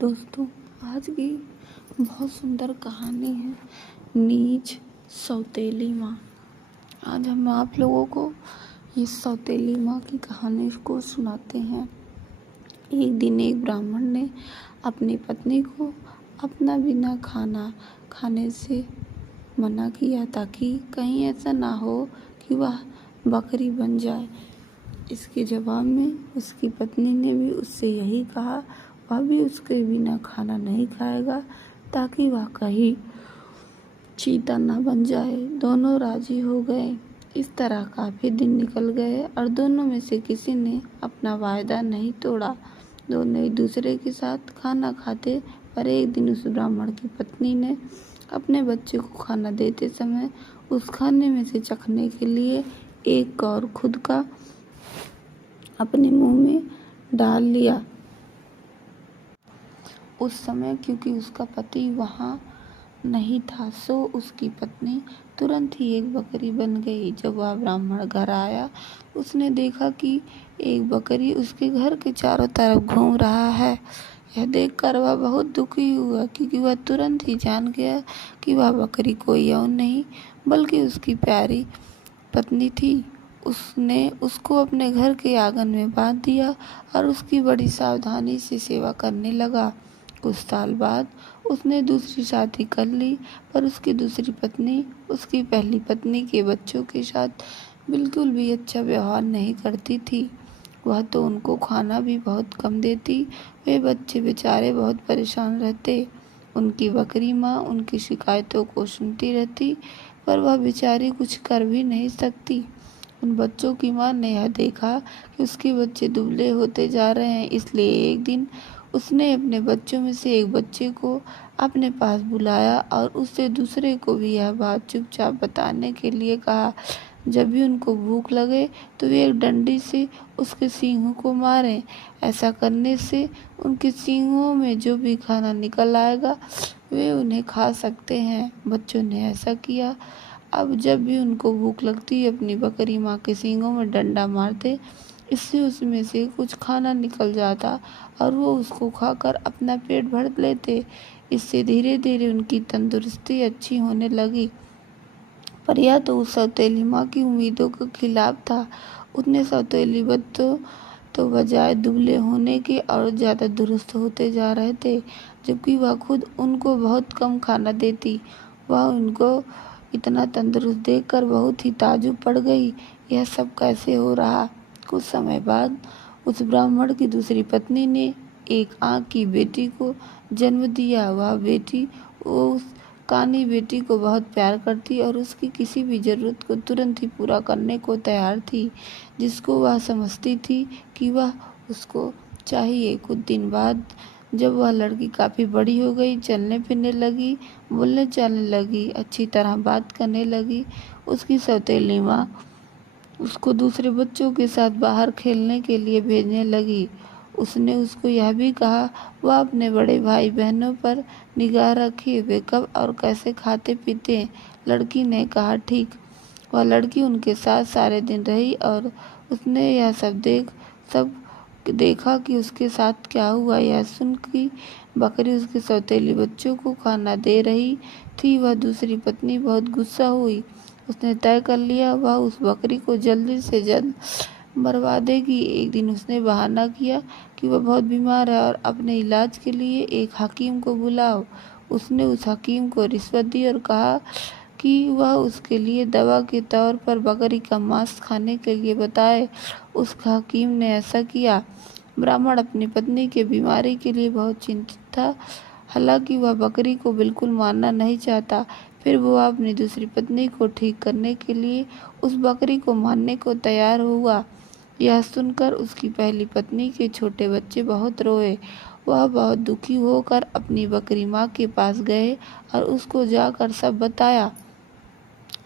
दोस्तों, आज की बहुत सुंदर कहानी है नीच सौतेली माँ। आज हम आप लोगों को ये सौतेली माँ की कहानी को सुनाते हैं। एक दिन एक ब्राह्मण ने अपनी पत्नी को अपना बिना खाना खाने से मना किया ताकि कहीं ऐसा ना हो कि वह बकरी बन जाए। इसके जवाब में उसकी पत्नी ने भी उससे यही कहा। वह भी उसके बिना खाना नहीं खाएगा ताकि वह कहीं चीता ना बन जाए। दोनों राजी हो गए। इस तरह काफ़ी दिन निकल गए और दोनों में से किसी ने अपना वायदा नहीं तोड़ा। दोनों एक दूसरे के साथ खाना खाते, पर एक दिन उस ब्राह्मण की पत्नी ने अपने बच्चे को खाना देते समय उस खाने में से चखने के लिए एक कौर खुद का अपने मुंह में डाल लिया। उस समय क्योंकि उसका पति वहाँ नहीं था, सो उसकी पत्नी तुरंत ही एक बकरी बन गई। जब वह ब्राह्मण घर आया, उसने देखा कि एक बकरी उसके घर के चारों तरफ घूम रहा है। यह देखकर वह बहुत दुखी हुआ, क्योंकि वह तुरंत ही जान गया कि वह बकरी कोई और नहीं बल्कि उसकी प्यारी पत्नी थी। उसने उसको अपने घर के आंगन में बांध दिया और उसकी बड़ी सावधानी से सेवा करने लगा। कुछ साल बाद उसने दूसरी शादी कर ली, पर उसकी दूसरी पत्नी उसकी पहली पत्नी के बच्चों के साथ बिल्कुल भी अच्छा व्यवहार नहीं करती थी। वह तो उनको खाना भी बहुत कम देती। वे बच्चे बेचारे बहुत परेशान रहते। उनकी बकरी माँ उनकी शिकायतों को सुनती रहती, पर वह बेचारी कुछ कर भी नहीं सकती। उन बच्चों की माँ ने यह देखा कि उसके बच्चे दुबले होते जा रहे हैं, इसलिए एक दिन उसने अपने बच्चों में से एक बच्चे को अपने पास बुलाया और उससे दूसरे को भी यह बात चुपचाप बताने के लिए कहा। जब भी उनको भूख लगे तो वे एक डंडी से उसके सींगों को मारें। ऐसा करने से उनके सींगों में जो भी खाना निकल आएगा वे उन्हें खा सकते हैं। बच्चों ने ऐसा किया। अब जब भी उनको भूख लगती, अपनी बकरी माँ के सींगों में डंडा मारते। इससे उसमें से कुछ खाना निकल जाता और वो उसको खाकर अपना पेट भर लेते। इससे धीरे धीरे उनकी तंदुरुस्ती अच्छी होने लगी। पर यह तो उस सौतेली माँ की उम्मीदों के खिलाफ था। उतने सौतेली बच्चों तो बजाय दुबले होने के और ज़्यादा दुरुस्त होते जा रहे थे, जबकि वह खुद उनको बहुत कम खाना देती। वह उनको इतना तंदुरुस्त देखकर बहुत ही ताज्जुब पड़ गई। यह सब कैसे हो रहा? कुछ समय बाद उस ब्राह्मण की दूसरी पत्नी ने एक आँख की बेटी को जन्म दिया। वह बेटी उस कानी बेटी को बहुत प्यार करती और उसकी किसी भी ज़रूरत को तुरंत ही पूरा करने को तैयार थी, जिसको वह समझती थी कि वह उसको चाहिए। कुछ दिन बाद जब वह लड़की काफ़ी बड़ी हो गई, चलने फिरने लगी, बोलने चालने लगी, अच्छी तरह बात करने लगी, उसकी सौतेली माँ उसको दूसरे बच्चों के साथ बाहर खेलने के लिए भेजने लगी। उसने उसको यह भी कहा वह अपने बड़े भाई बहनों पर निगाह रखे, वे कब और कैसे खाते पीते हैं। लड़की ने कहा ठीक। वह लड़की उनके साथ सारे दिन रही और उसने यह सब देखा कि उसके साथ क्या हुआ। यह सुन कि बकरी उसके सौतेली बच्चों को खाना दे रही थी, वह दूसरी पत्नी बहुत गुस्सा हुई। उसने तय कर लिया वह उस बकरी को जल्दी से जल्द मरवा देगी। एक दिन उसने बहाना किया कि वह बहुत बीमार है और अपने इलाज के लिए एक हकीम को बुलाओ। उसने उस हकीम को रिश्वत दी और कहा कि वह उसके लिए दवा के तौर पर बकरी का मांस खाने के लिए बताए। उस हकीम ने ऐसा किया। ब्राह्मण अपनी पत्नी के बीमारी के लिए बहुत चिंतित था, हालांकि वह बकरी को बिल्कुल मारना नहीं चाहता। फिर वो अपनी दूसरी पत्नी को ठीक करने के लिए उस बकरी को मारने को तैयार हुआ। यह सुनकर उसकी पहली पत्नी के छोटे बच्चे बहुत रोए। वह बहुत दुखी होकर अपनी बकरी माँ के पास गए और उसको जाकर सब बताया।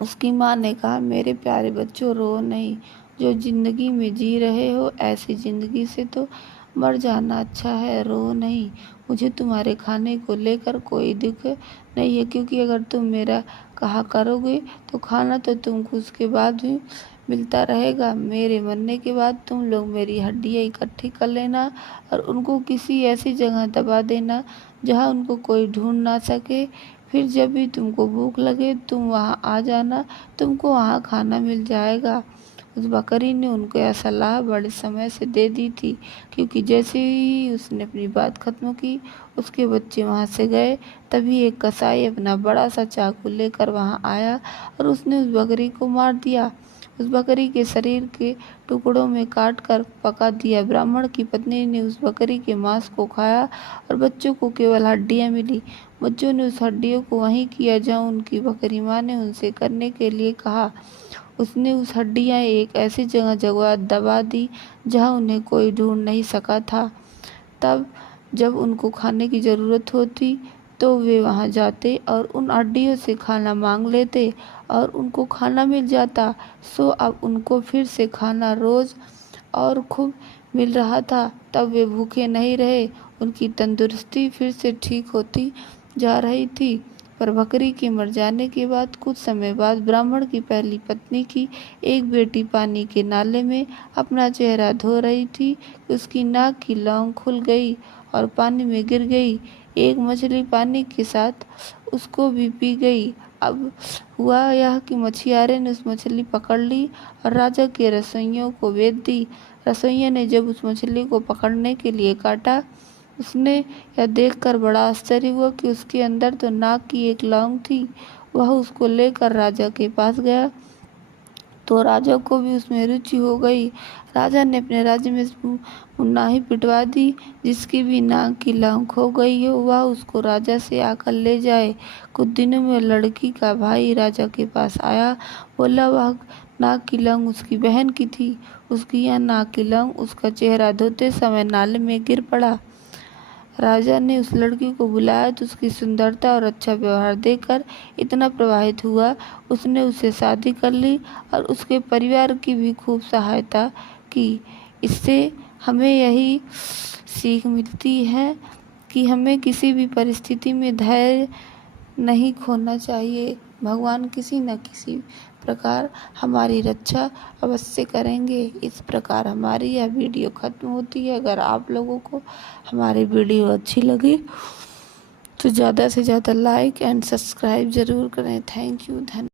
उसकी माँ ने कहा, मेरे प्यारे बच्चों, रो नहीं। जो जिंदगी में जी रहे हो, ऐसी जिंदगी से तो मर जाना अच्छा है। रो नहीं। मुझे तुम्हारे खाने को लेकर कोई दुख नहीं है, क्योंकि अगर तुम मेरा कहा करोगे तो खाना तो तुमको उसके बाद भी मिलता रहेगा। मेरे मरने के बाद तुम लोग मेरी हड्डियाँ इकट्ठी कर लेना और उनको किसी ऐसी जगह दबा देना जहाँ उनको कोई ढूंढ ना सके। फिर जब भी तुमको भूख लगे तुम वहाँ आ जाना, तुमको वहाँ खाना मिल जाएगा। उस बकरी ने उनको यह सलाह बड़े समय से दे दी थी, क्योंकि जैसे ही उसने अपनी बात खत्म की उसके बच्चे वहाँ से गए। तभी एक कसाई अपना बड़ा सा चाकू लेकर वहाँ आया और उसने उस बकरी को मार दिया। उस बकरी के शरीर के टुकड़ों में काट कर पका दिया। ब्राह्मण की पत्नी ने उस बकरी के मांस को खाया और बच्चों को केवल हड्डियां मिली। बच्चों ने उस हड्डियों को वहीं किया जहाँ उनकी बकरी माँ ने उनसे करने के लिए कहा। उसने उस हड्डियां एक ऐसी जगह दबा दी जहाँ उन्हें कोई ढूंढ नहीं सका था। तब जब उनको खाने की ज़रूरत होती तो वे वहाँ जाते और उन हड्डियों से खाना मांग लेते और उनको खाना मिल जाता। सो अब उनको फिर से खाना रोज़ और खूब मिल रहा था। तब वे भूखे नहीं रहे, उनकी तंदुरुस्ती फिर से ठीक होती जा रही थी। पर बकरी के मर जाने के बाद कुछ समय बाद ब्राह्मण की पहली पत्नी की एक बेटी पानी के नाले में अपना चेहरा धो रही थी। उसकी नाक की लौंग खुल गई और पानी में गिर गई। एक मछली पानी के साथ उसको भी पी गई। अब हुआ यह कि मछुआरे ने उस मछली पकड़ ली और राजा के रसोइयों को बेच दी। रसोइया ने जब उस मछली को पकड़ने के लिए काटा, उसने यह देखकर बड़ा आश्चर्य हुआ कि उसके अंदर तो नाक की एक लौंग थी। वह उसको लेकर राजा के पास गया तो राजा को भी उसमें रुचि हो गई। राजा ने अपने राज्य में मुन्नाही पिटवा दी। जिसकी भी नाक की लौंग खो गई हो वह उसको राजा से आकर ले जाए। कुछ दिनों में लड़की का भाई राजा के पास आया। बोला वह नाक की लौंग उसकी बहन की थी। उसकी यह नाक की लौंग उसका चेहरा धोते समय नाले में गिर पड़ा। राजा ने उस लड़की को बुलाया तो उसकी सुंदरता और अच्छा व्यवहार देखकर इतना प्रभावित हुआ, उसने उससे शादी कर ली और उसके परिवार की भी खूब सहायता की। इससे हमें यही सीख मिलती है कि हमें किसी भी परिस्थिति में धैर्य नहीं खोना चाहिए। भगवान किसी न किसी प्रकार हमारी रक्षा अवश्य करेंगे। इस प्रकार हमारी यह वीडियो खत्म होती है। अगर आप लोगों को हमारी वीडियो अच्छी लगी तो ज़्यादा से ज़्यादा लाइक एंड सब्सक्राइब ज़रूर करें। Thank you. धन्यवाद।